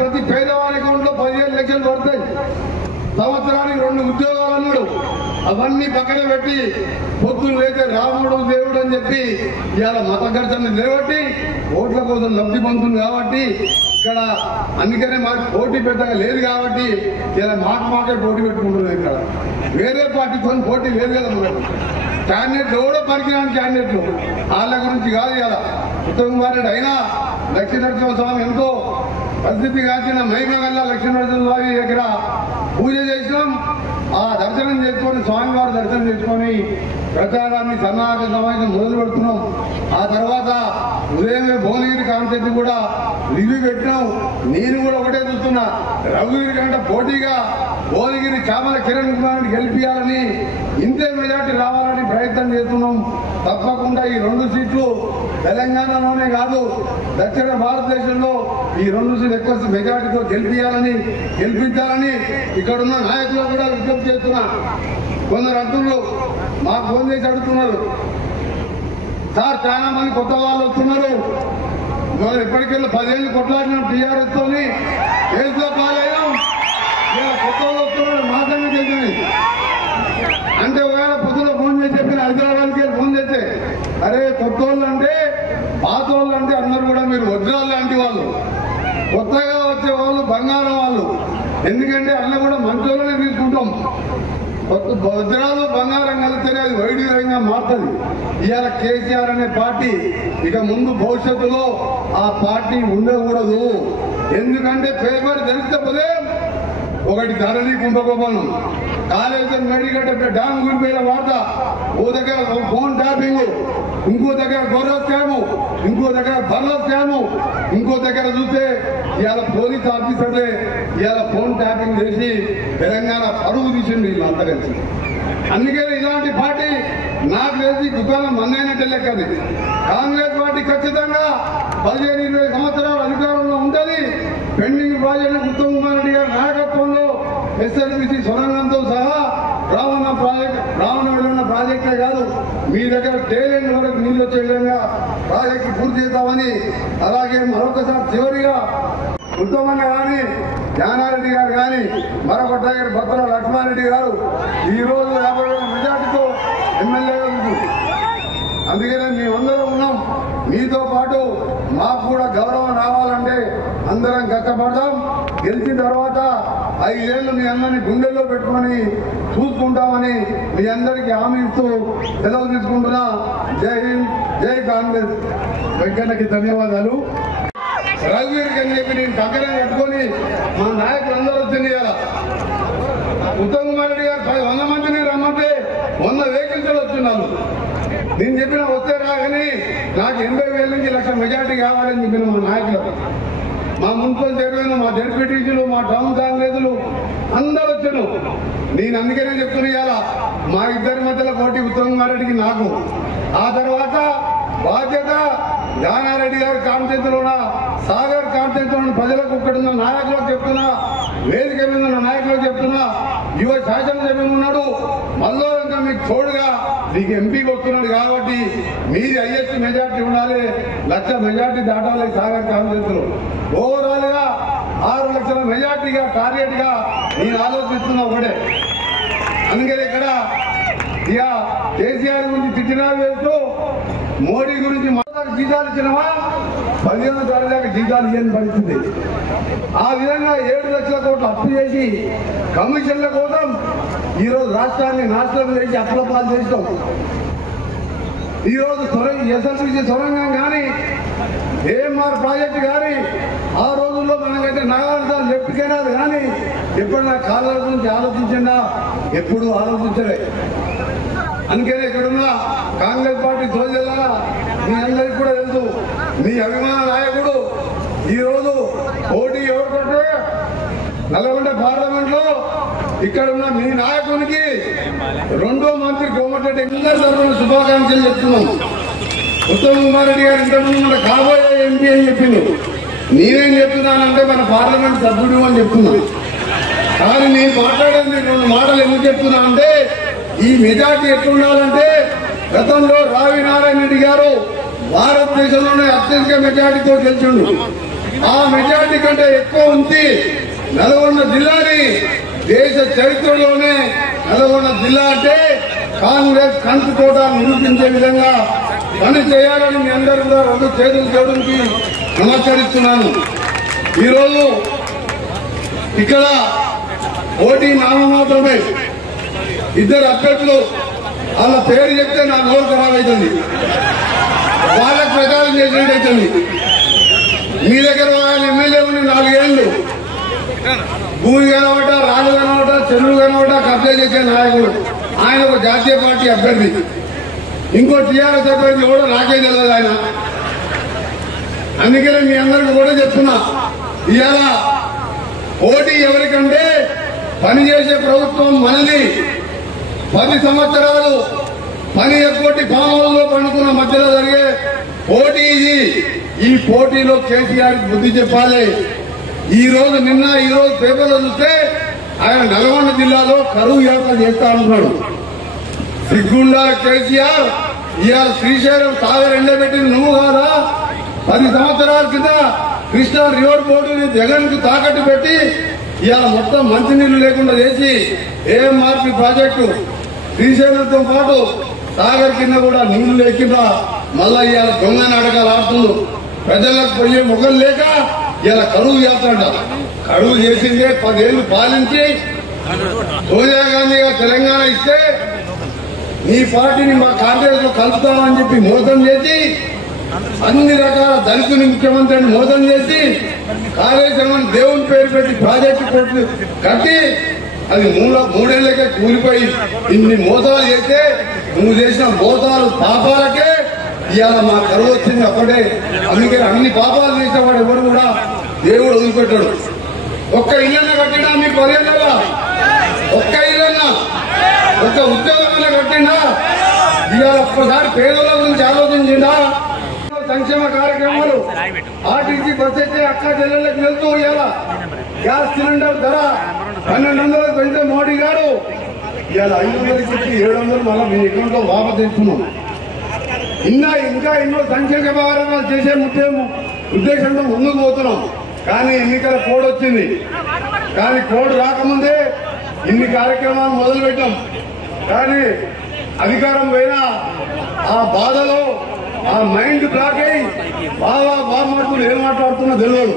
ప్రతి పేదవాడి అకౌంట్లో 15 లక్షలు పడతాయి. సంవత్సరానికి 2 ఉద్యోగాలు అన్నాడు. అవన్నీ పక్కన పెట్టి పొద్దులు లేతే రాముడు దేవుడు అని చెప్పి ఇవాళ మత ఘర్షణ నిలబట్టి ఓట్ల కోసం లబ్ధి పొందుతుంది. కాబట్టి ఇక్కడ అందుకనే మాకు పోటీ పెద్దగా లేదు. కాబట్టి ఇలా మాకే పోటీ పెట్టుకుంటున్నాం. ఇక్కడ వేరే పార్టీతో పోటీ లేదు కదా. మనకు క్యాండిడేట్లు ఎవడో పరికిరాని క్యాండిడేట్లు వాళ్ళ గురించి కాదు. ఇలా ఉత్తమ్ కుమార్ రెడ్డి అయినా లక్ష్మీనరసింహస్వామి ఎంతో ప్రసిద్ధి కాచిన మహిమగల్ల లక్ష్మీనరసింహస్వామి దగ్గర పూజ చేసినాం. ఆ దర్శనం చేసుకొని స్వామివారి దర్శనం చేసుకొని ప్రచారాన్ని సన్నాహక సమావేశం మొదలు పెడుతున్నాం. ఆ తర్వాత ఉదయమే భువనగిరి కాన్సెప్ట్ కూడా రివ్యూ పెట్టినాం. నేను కూడా ఒకటే చూస్తున్నా, రఘుగిరి కంటే పోటీగా భువనగిరి చామల కిరణ్ కుమార్ని గెలిపించాలని, ఇంతే మెజార్టీ రావాలని ప్రయత్నం చేస్తున్నాం. తప్పకుండా ఈ 2 సీట్లు తెలంగాణలోనే కాదు దక్షిణ భారతదేశంలో ఈ 2 సీట్లు ఎక్కువ మెజార్టీతో గెలిపించాలని ఇక్కడున్న నాయకులు కూడా విజ్ఞప్తి చేస్తున్నా. కొందరు అంటున్నారు, మాకు ఫోన్ చేసి అడుగుతున్నారు, సార్ చాలా మంది కొత్త వాళ్ళు వస్తున్నారు, మనం ఎప్పటికెళ్ళి 10 ఏళ్ళు కొట్లాడినాం టీఆర్ఎస్ తోని, కేసులో పాలయ్యాం, కొత్త వాళ్ళు వస్తున్నారు మా సంగతి తెలిసింది అంటే ఒకవేళ పొద్దున ఫోన్ చేసి చెప్పిన హైదరాబాద్కి ఫోన్ చేస్తే, అరే కొత్త వాళ్ళు అంటే పాత వాళ్ళు అంటే అందరూ కూడా మీరు వజ్రాలు లాంటి వాళ్ళు, కొత్తగా వచ్చే వాళ్ళు బంగారం వాళ్ళు. ఎందుకంటే అన్న కూడా మంచోళ్ళనే తీసుకుంటాం. వజ్రాలు బంగారం కలిస్తేనే అది వైద్యంగా మారుతుంది. ఇవాళ కేసీఆర్ అనే పార్టీ ఇక ముందు భవిష్యత్తులో ఆ పార్టీ ఉండకూడదు. ఎందుకంటే పేపర్ తెలిస్తే పోతే ఒకటి ధరణి కుంభకోణం, కాళేశ్వరం మేడిగడ్డ డ్యామ్ గురిపోయిన వార్త, ఓ దగ్గర ఫోన్ ట్యాపింగ్, ఇంకో దగ్గర గొర్రె స్కాము, ఇంకో దగ్గర బర్ల స్కాము, ఇంకో దగ్గర చూస్తే ఇవాళ పోలీస్ ఆఫీసర్లే ఇవాళ ఫోన్ ట్యాపింగ్ చేసి తెలంగాణ పరువు తీసింది వీళ్ళంతా కలిసి. అందుకే ఇలాంటి పార్టీ నాకు తెలిసి దుకాణం మందైనట్టు లెక్కది. కాంగ్రెస్ పార్టీ ఖచ్చితంగా 15-20 సంవత్సరాల అధికారంలో ఉంటుంది. పెండింగ్ ప్రాజెక్టు ఉత్తమ్ కుమార్ రెడ్డి గారి నాయకత్వంలో ఎస్ఎల్బిసి సొరంగంతో సహా రావణంలో ఉన్న ప్రాజెక్టే కాదు, మీ దగ్గర టేలెంట్ వరకు నీళ్ళు వచ్చే విధంగా ప్రాజెక్టు పూర్తి చేద్దామని, అలాగే మరొకసారి చివరిగా ఉత్తమన్న కానీ జ్ఞానారెడ్డి గారు కానీ మరొక టైగర్ భద్ర లక్ష్మారెడ్డి గారు ఈరోజు 50,000 మెజార్టీతో ఎమ్మెల్యేగా ఉంది. అందుకనే మేమందరం ఉన్నాం. మీతో పాటు మాకు కూడా గౌరవం రావాలంటే అందరం కష్టపడదాం. గెలిచిన తర్వాత 5 ఏళ్ళు మీ అందరినీ గుండెల్లో పెట్టుకొని చూసుకుంటామని మీ అందరికీ హామీ ఇస్తూ సెలవు తీసుకుంటున్నా. జై హింద్, జై కాంగ్రెస్. వెంకన్నకి ధన్యవాదాలు. రఘువీర్కి అని చెప్పి నేను దగ్గర పెట్టుకొని మా నాయకులందరూ వచ్చింది కదా. ఉత్తమ్ కుమార్ రెడ్డి గారు 100 మందిని రమ్మంటే 100 వెహికల్స్ వచ్చినాను. నేను చెప్పిన వస్తే రాగానే నాకు 80,000 నుంచి 1,00,000 మెజార్టీ కావాలని చెప్పిన మా నాయకులకు, మా మున్సిపల్ చైర్మన్, మా జడ్పీటీసీలు, మా టౌన్ కాంగ్రెస్లు అందరూ వచ్చాను. నేను అందుకనే చెప్తున్నా ఇవాళ మా ఇద్దరి మధ్యలో పోటీ ఉత్తమ్ కుమార్ రెడ్డికి నాకు. ఆ తర్వాత బాధ్యత జానారెడ్డి గారి కాన్స్టిట్యూన్సీలో ఉన్న సాగర్ కాన్స్టిట్యూన్సీలో ఉన్న ప్రజలకు ఇక్కడున్న నాయకులకు చెప్తున్నా, వేదిక మీద ఉన్న నాయకులకు చెప్తున్నా, యువ శాసనసభ్యులు ఉన్నాడు మళ్ళీ ఇంకా మీకు తోడుగా మీకు ఎంపీకి వస్తున్నాడు. కాబట్టి మీది హైయెస్ట్ మెజార్టీ ఉండాలి, 1,00,000 మెజార్టీ దాటాలి సాగర్ కాన్స్టిట్యూన్సీలో. ఓవరాల్ గా 6 లక్షల మెజార్టీగా టార్గెట్ గా నేను ఆలోచిస్తున్నా ఒకటే. అందుకని ఇక్కడ ఇక కేసీఆర్ గురించి తిట్టినా వేస్తూ మోడీ గురించి జీతాలు ఇచ్చినవా 15వ తారీఖు దాకా జీతాలు ఇవ్వని పరిస్థితి. ఆ విధంగా 7 లక్షల కోట్లు అప్పు చేసి కమిషన్ల కోసం ఈరోజు రాష్ట్రాన్ని నాశనం చేసి అప్పుల పాలు చేస్తాం. ఈరోజు ఎస్ఎల్బిసి సొరంగం కానీ ఏఎంఆర్ ప్రాజెక్టు కానీ ఆ రోజుల్లో మనకైతే నాగార్జున లెఫ్ట్ కెనాల్ కానీ ఎప్పుడైనా కాలాల గురించి ఆలోచించినా ఎప్పుడు ఆలోచించలే. అందుకనే ఇక్కడున్న కాంగ్రెస్ పార్టీ సోదరులారా మీ అందరికీ కూడా తెలుసు, మీ అభిమాన నాయకుడు ఈరోజు పోటీ ఎవరికంటే నల్గొండ పార్లమెంట్ లో ఇక్కడున్న మీ నాయకునికి 2వ మంత్రి కోమటిరెడ్డి అందరి శుభాకాంక్షలు చెప్తున్నాం. ఉత్తమ్ కుమార్ రెడ్డి గారు ఇంతకుముందు కాబోయే ఎంపీ అని చెప్పిండు. నేనేం చెప్తున్నానంటే మన పార్లమెంట్ సభ్యుడు అని చెప్తున్నాను. కానీ నేను మాట్లాడేది 2 మాటలు ఎందుకు చెప్తున్నా అంటే, ఈ మెజార్టీ ఎట్లుండాలంటే గతంలో రావి నారాయణ రెడ్డి గారు భారతదేశంలోనే అత్యధిక మెజార్టీతో గెలిచిండు. ఆ మెజారిటీ కంటే ఎక్కువ ఉంచి నల్గొండ జిల్లాని దేశ చరిత్రలోనే నల్గొండ జిల్లా అంటే కాంగ్రెస్ కంచుకోట నిరూపించే విధంగా పని చేయాలని మీ అందరూ కూడా రెండు చేతులు చేయడానికి నమస్కరిస్తున్నాను. ఈరోజు ఇక్కడ పోటీ నామమాత్రమే. ఇద్దరు అభ్యర్థులు వాళ్ళ పేరు చెప్తే నా నోరు ఖరాబ్ అవుతుంది. వాళ్ళకి ప్రచారం చేసినట్టు అవుతుంది. మీ దగ్గర వాళ్ళు ఎమ్మెల్యే ఉండి 4 ఏళ్ళు భూమి కనబట, రాళ్ళు కనబట, చెరువులు కనబట కబ్జా చేసే నాయకుడు. ఆయన ఒక జాతీయ పార్టీ అభ్యర్థి. ఇంకో టీఆర్ఎస్ అభ్యర్థి కూడా నాకే తెలియదు ఆయన. అందుకనే మీ అందరికీ కూడా చెప్తున్నా, ఇవాళ పోటీ ఎవరికంటే పనిచేసే ప్రభుత్వం మనది. 10 సంవత్సరాలు పని ఎక్కొట్టి పాములలో పండుకున్న మధ్యలో జరిగే పోటీ ఇది. ఈ పోటీలో కేసీఆర్ బుద్ధి చెప్పాలి. ఈ రోజు పేపర్లో చూస్తే ఆయన నల్గొండ జిల్లాలో కరువు యాత్ర చేస్తా అంటున్నాడు. సిగ్గుండాల కేసీఆర్ ఇవాళ శ్రీశైలం సాగర్ ఎండబెట్టింది నువ్వు కాదా? 10 సంవత్సరాల కింద కృష్ణా రివర్ బోర్డుని జగన్ కు తాకట్టు పెట్టి ఇవాళ మొత్తం మంచినీళ్లు లేకుండా చేసి ఏఎంఆర్పి ప్రాజెక్టు శ్రీశైలంతో పాటు సాగర్ కింద కూడా నీళ్లు లేకుండా మళ్ళా ఇవాళ దొంగ నాటకాలు ఆడుతున్నారు. ప్రజలకు పోయే మొగలు లేక ఇలా కరువు చేస్తాడ. కరువు చేసిందే 10 ఏళ్లు పాలించి సోనియా గాంధీ తెలంగాణ ఇస్తే నీ పార్టీని మా కాంగ్రెస్ లో కలుపుతామని చెప్పి మోసం చేసి అన్ని రకాల దళితుని ముఖ్యమంత్రిని మోసం చేసి కాళేశ్వరం దేవుని పేరు పెట్టి ప్రాజెక్టు కట్టి అది 3 ఏళ్లకే కూలిపోయి ఇన్ని మోసాలు చేస్తే నువ్వు చేసిన మోసాలు పాపాలకే ఇవాళ మా కరువు వచ్చింది అప్పుడే. అందుకని అన్ని పాపాలు చేసిన వాడు ఎవరు కూడా దేవుడు వదిలిపెట్టాడు. ఒక్క ఇళ్ళన్న కట్టినా మీకు 10 ఏళ్ళ ఒక్క ఇళ్ళన్న ఒక్క ఉద్యోగంలో కట్టిండా? ఇవాళ ఒక్కసారి పేదల గురించి ఆలోచించిందా? సంక్షేమ కార్యక్రమాలు ఆర్టీసీ బస్ ఎక్కే అక్క చెల్లెళ్ళకి వెళ్తూ ఇవాళ గ్యాస్ సిలిండర్ ధర 1200 పెంచితే మోడీ గారు ఇవాళ 500 చెప్పి 700 మళ్ళీ మీ అకౌంట్ లో వాపసు తెచ్చుకున్నాం. ఇంకా ఎన్నో సంక్షేమ కార్యక్రమాలు చేసే ఉద్దేశంతో ముందుకు పోతున్నాం. కానీ ఎన్నికల కోడ్ వచ్చింది. కానీ కోడ్ రాకముందే ఇన్ని కార్యక్రమాలు మొదలు పెట్టాం. కానీ అధికారం పోయినా ఆ బాధలో ఆ మైండ్ బ్లాక్ అయి బాగా మాట్లాడుతున్నా ఏం మాట్లాడుతున్నా తెలియదు.